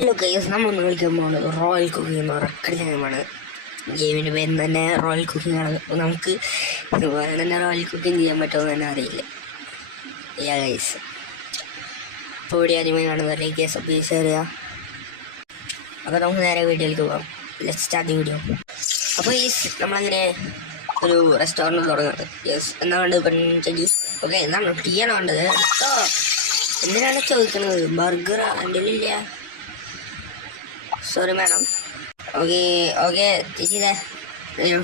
Hello guys, നമ്മൾ കളിക്കാൻ പോകുന്നത് റോയൽ കുക്കിംഗ് എന്ന് പറയുന്ന ഗെയിമാണ്. ഗെയിമിൻ്റെ പേര് തന്നെ റോയൽ കുക്കിംഗ് ആണ്. നമുക്ക് ഇതുപോലെ തന്നെ റോയൽ കുക്കിംഗ് ചെയ്യാൻ പറ്റുമെന്ന് തന്നെ അറിയില്ല. ഗൈസ്, അപ്പോൾ ഇവിടെ ആദ്യമായി കാണുന്നവരിലേക്ക് സബ്സ്ക്രൈബ് ചെയ്യുക. അപ്പോൾ നമുക്ക് നേരെ വീഡിയോയിലേക്ക് പോകാം. Let's start the video. അപ്പോൾ നമ്മളങ്ങനെ ഒരു റെസ്റ്റോറൻറ്റ് തുടങ്ങുന്നത്. യെസ്, എന്നാ വേണ്ടത് പെൺചെടി? ഓക്കെ, എന്താണ് ടീ ആണോ വേണ്ടത്? എടുത്തോ. എന്തിനാണ് ചോദിക്കുന്നത്? ബർഗർ എൻ്റെ ഇല്ല. Sorry madam. ഓക്കെ ഓക്കെ ചേച്ചി,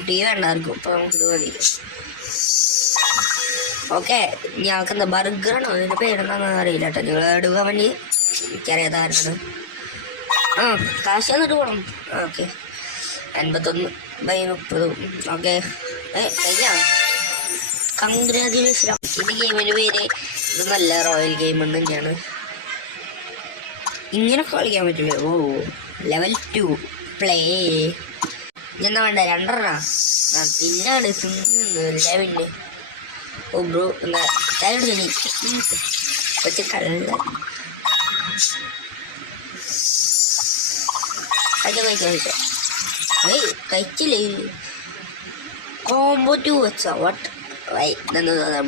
ടീ വേണ്ടായിരിക്കും. ഇപ്പോൾ നമുക്കിത് മതി. ഓക്കെ, ഞങ്ങൾക്ക് എന്താ ബർഗറാണോ? അതിൻ്റെ പേരെന്താണെന്ന് അറിയില്ല കേട്ടോ. നിങ്ങൾ എടുക്കാൻ വേണ്ടി എനിക്കറിയാതായിരുന്നത്. കാശ് തന്നിട്ട് പോകണം. ഓക്കെ, 81/30. ഓക്കെ, കഴിഞ്ഞാ കൺഗ്രാജുലേഷൻ. ഇത് ഗെയിമിൻ്റെ പേര് ഇത് നല്ല റോയൽ ഗെയിം എന്ന് തന്നെയാണ്. ഇങ്ങനൊക്കെ കളിക്കാൻ പറ്റില്ലേ? ഓ, ലെവൽ 2 പ്ലേ. എന്താ വേണ്ട? 2 പിന്നാണ് ലെവലിന്. ഓ ബ്രോ, എന്താ കൊച്ചു കള്ള കഴിച്ചോ. കഴിച്ചില്ലേ? കോംബോ 2 വെച്ചോ? What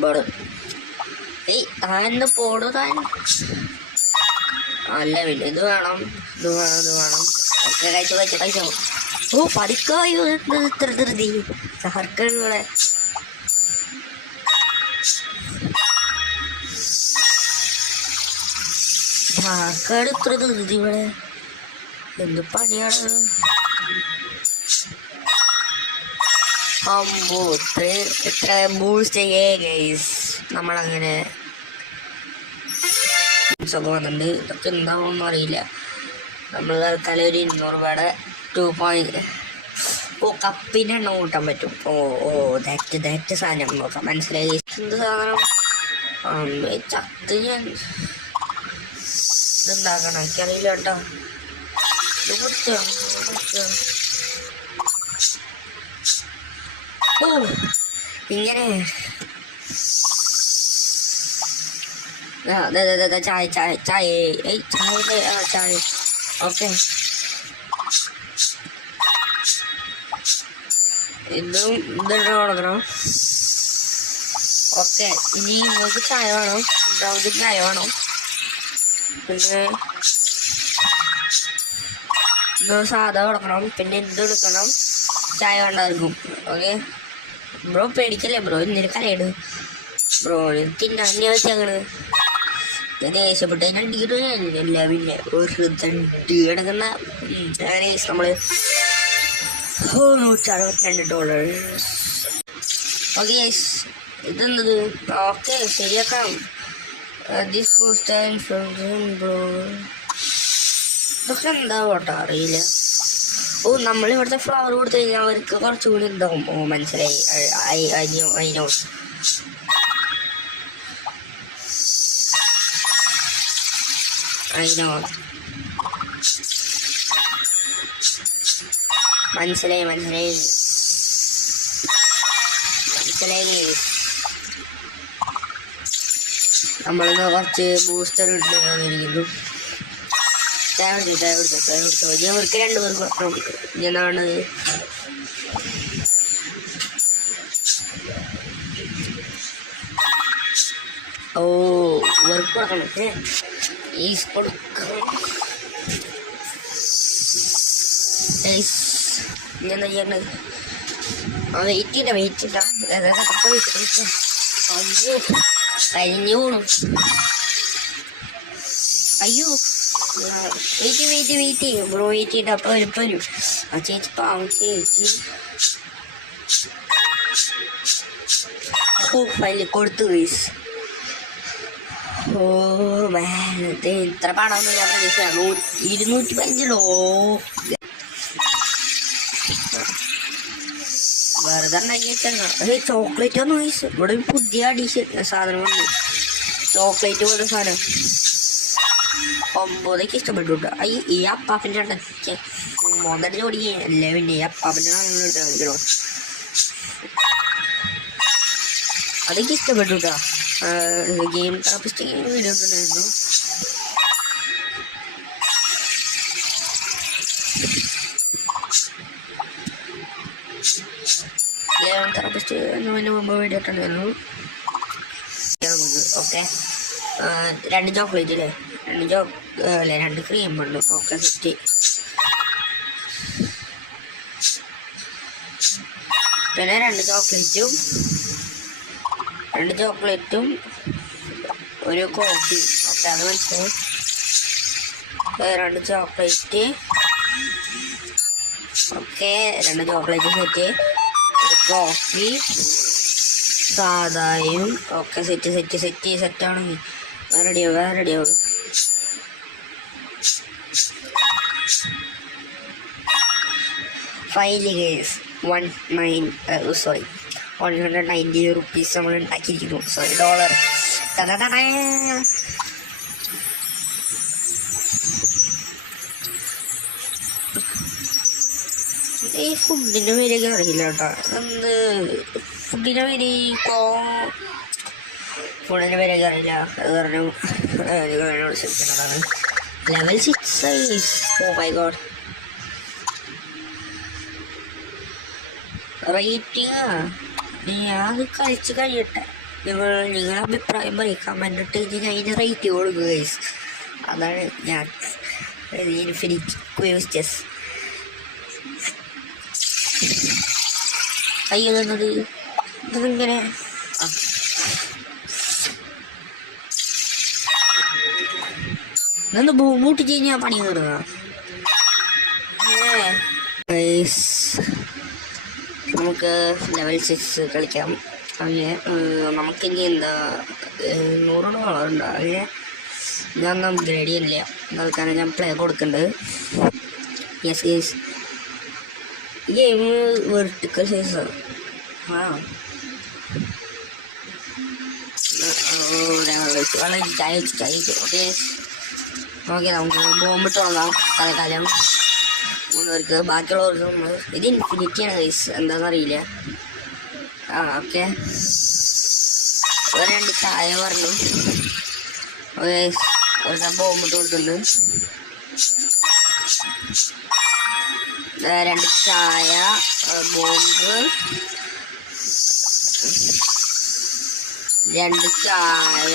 board? താൻ പോടോ താൻ. അല്ല, പിന്നെ ഇത് വേണം. ഒക്കെ കഴിച്ചോ. ഓ, പഠിക്കായോ? ഇത്ര ധൃതി സഹർക്കളെ. ധാക്കാട് ഇത്ര ധൃതി ഇവിടെ എന്ത് പണിയാണ്? എത്ര ബൂസ്റ്റ് ചെയ്യേ ഗൈസ്. നമ്മളങ്ങനെ ഒക്കെ വന്നിട്ടുണ്ട്. ഇതൊക്കെ എന്താണെന്നൊന്നും അറിയില്ല. നമ്മൾ തലേ ഒരു 200 രൂപയുടെ 2 ഓ കപ്പിൻ്റെ എണ്ണം കൂട്ടാൻ പറ്റും. ദാറ്റ് സാധനം നോക്കാം. മനസ്സിലായി? എന്ത് സാധനം? ചത്ത് ഞാൻ ഇതുണ്ടാക്കണം. എനിക്കറിയില്ല കേട്ടോ. ഇത് കുറിച്ചോ? ഓ, ഇങ്ങനെ ചായ. ഓക്കെ, ഇതും കൊടുക്കണം. ഓക്കെ, ഇനി നിങ്ങൾക്ക് ചായ വേണം. ചായ വേണം. പിന്നെ ഇത് സാധാ കൊടുക്കണം. പിന്നെ ഇത് എടുക്കണം. ചായ വേണ്ടായിരിക്കും. ഓക്കെ ബ്രോ, പേടിക്കല്ലേ ബ്രോ. ഇന്നലെ കരയിട് ബ്രോ. തിന്നാൻ വെച്ചങ്ങനെ ദേഷ്യപ്പെട്ട് അടിക്കിട്ടില്ല. പിന്നെ ഒരു തണ്ടി കിടക്കുന്ന നമ്മള് $162. ഓക്കെ, ഇതെന്തത്? ഓക്കെ, ശരിയാക്കാം. ഇതൊക്കെ എന്താ കേട്ടോ, അറിയില്ല. ഓ, നമ്മളിവിടുത്തെ ഫ്ലവർ കൊടുത്തു കഴിഞ്ഞാൽ അവർക്ക് കുറച്ചുകൂടി ഉണ്ടാവും. ഓ, മനസ്സിലായി. അതിനോ മനസ്സിലായി. നമ്മളിന്ന് കുറച്ച് ബൂസ്റ്റർ ഇട്ടിരിക്കുന്നു. ചായ കുടിച്ചോ. ഇവർക്ക് 2 പേർക്ക് മാത്രം. എന്താണ് ഓ വർക്ക് കൊടുക്കണം. എന്താ ചെയ്യേണ്ടത്? വെയിറ്റ് ചെയ്ത കരിഞ്ഞു പോണു. അയ്യോ, വെയിറ്റ് ബ്രോ. വെയിറ്റ് ചെയ്തിട്ട് അപ്പം വരും. ആ ചേച്ചി പാവം ചേച്ചി. ഓ, ഫയല് കൊടുത്തു ഗൈസ്. ഓ മാൻ, ഇത്ര പണമൊന്നും ഞാൻ പ്രതീക്ഷിച്ചു. 215. വെറുതെ ഉണ്ടാക്കി ചോക്ലേറ്റ് ഒന്ന് ഗൈസ്. ഇവിടെ ഒരു പുതിയ അഡീഷൻ സാധനം വന്നു. ചോക്ലേറ്റ് പോലെ സാധനം 9 ഇഷ്ടപ്പെട്ടു കേട്ടോ. ഈ അപ്പാപ്പിൻ്റെ മോന്തടി ജോടി അല്ലേ? പിന്നെ ഈ അപ്പാപ്പിൻ്റെ കളിക്കണോ? അതൊക്കെ ഇഷ്ടപ്പെട്ടു കേട്ടോ. ഗെയിം താപ്പിസ്റ്റ് വീഡിയോ ഉണ്ടായിരുന്നു. ജസ്റ്റ് അതിന് മുമ്പ് വീഡിയോ ഇട്ടുണ്ടായിരുന്നു നമുക്ക്. ഓക്കെ, 2 ചോക്ലേറ്റ് അല്ലേ, 2 ക്രീം ഉണ്ട്. Okay set. പിന്നെ 2 ചോക്ലേറ്റും ഒരു കോഫി. ഓക്കെ, അത് മനസ്സിലായി. 2 chocolate. Okay, 2 chocolate set, coffee സാധായും. ഓക്കെ സെറ്റാണെങ്കിൽ റെഡിയാവും. ഫൈനലി ഗൈസ് 190 റുപ്പീസ് നമ്മൾ ഉണ്ടാക്കിയിരിക്കുന്നു. Sorry, dollar. ഈ ഫുഡിൻ്റെ പേരൊക്കെ അറിയില്ല കേട്ടോ. ഫുഡിൻ്റെ പേരൊക്കെ അറിയില്ല. അത് പറഞ്ഞു നിങ്ങളോട് ശ്രമിക്കുന്നതാണ്. Level 6. Oh my god. Rating അത് കളിച്ച് കഴിയട്ടെ. നിങ്ങളുടെ അഭിപ്രായം പറയും, കമൻ്റ് ഇട്ട് ഞാൻ അതിന് റേറ്റ് കൊടുക്കുക ഗൈസ്. അതാണ് ഞാൻ ഇൻഫിനിറ്റി ക്വേസ്റ്റസ്. അയ്യോ ഇതിങ്ങനെ ബൂട്ട് കഴിഞ്ഞാൽ പണി കയറുക. നമുക്ക് ലെവൽ 6 കളിക്കാം. അങ്ങനെ നമുക്കിനി എന്താ $100 ഉണ്ടോ? അങ്ങനെ ഞാൻ അപ്ഗ്രേഡ് ചെയ്യുന്നില്ല. തൽക്കാലം ഞാൻ പ്ലേ കൊടുക്കുന്നുണ്ട്. യെസ് ഗൈസ്, ഗെയിം വെർട്ടിക്കൽ സൈസാണ്. ഓക്കെ, നമുക്ക് ബോംബിട്ട് വാങ്ങാം തൽക്കാലം. മൂന്നവർക്ക്, ബാക്കിയുള്ളവർക്ക് ഇത് ഇൻഫിനിറ്റിയാണ് ഗൈസ്, എന്താണെന്നറിയില്ല. ഓക്കെ, 2 ചായ പറഞ്ഞു. ഓക്കെ, ഒരു ബോംബിട്ട് കൊടുക്കുന്നുണ്ട്. 2 ചായ, ബോംബ്, 2 ചായ,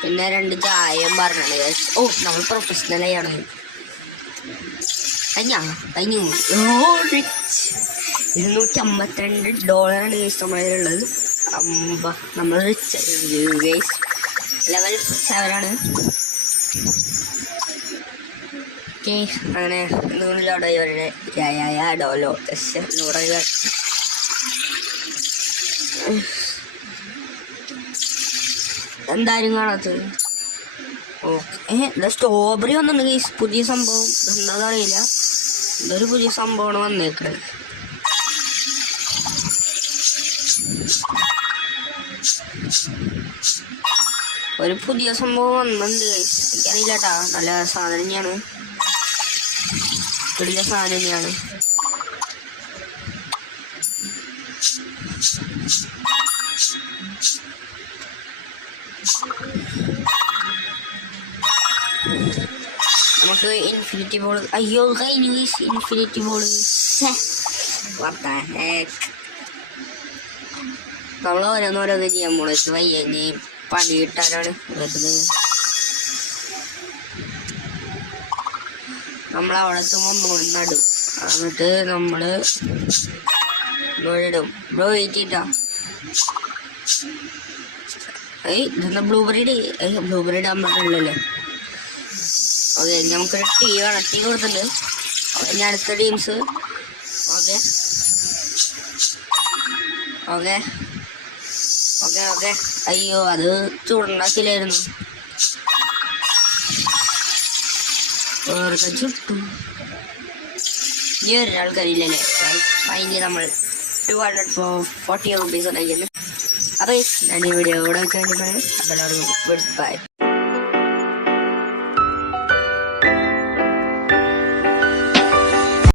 പിന്നെ 2 ചായയും പറഞ്ഞാണ്. ഓ, നമ്മൾ പ്രൊഫഷണലായാണ്. കഴിഞ്ഞു. $252 ഗൈസ് നമ്മളുള്ളത്. നമ്മൾ ഗൈസ് ലെവൽ 7 ആണ്. ഓക്കെ, അങ്ങനെ എന്തായാലും കാണാത്തത്. ഓക്കെ, സ്ട്രോബെറി വന്നിട്ടുണ്ടെങ്കിൽ പുതിയ സംഭവം എന്താണെന്ന് അറിയില്ല. ഇതൊരു പുതിയ സംഭവമാണ് വന്നേക്കുന്നത്. ഒരു പുതിയ സംഭവം വന്നിട്ടുണ്ട്. എനിക്കറിയില്ല കേട്ടാ, നല്ല സാധനം തന്നെയാണ്, വലിയ സാധനം തന്നെയാണ്. നമുക്ക് ഇൻഫിനിറ്റി ബോൾ. അയ്യോ കഴിഞ്ഞു ഇൻഫിനിറ്റി ബോൾ. നമ്മൾ ഓരോന്നോരോന്ന് ചെയ്യാൻ പോണ വയ്യഞ്ഞ് പണി കിട്ടാനാണ് വരുന്നത്. നമ്മളവിടെ എത്തുമ്പോൾ നടും, എന്നിട്ട് നമ്മള് ഇടും. ബ്ലൂ വെയിറ്റിട്ടാ. ഇതെന്താ ബ്ലൂബെറിയുടെ ഇടാൻ പറ്റില്ലല്ലോ. ഓക്കെ, നമുക്കൊരു ടീ വേണം. ടീ കൊടുത്തിട്ടുണ്ട്. ഇനി അടുത്ത teams. Okay okay okay okay അയ്യോ, അത് ചൂടുണ്ടാക്കില്ലായിരുന്നു. വെറുതെ ചുട്ടു. ഈ ഒരാൾക്കറിയില്ലല്ലേ. ഫൈനലി നമ്മൾ 240 റുപ്പീസ് ഉണ്ടാക്കിയത്. അപ്പോൾ ഞാൻ ഈ വീഡിയോ ഇവിടെ വെച്ചാൽ അപ്പോൾ ഗുഡ് ബൈ.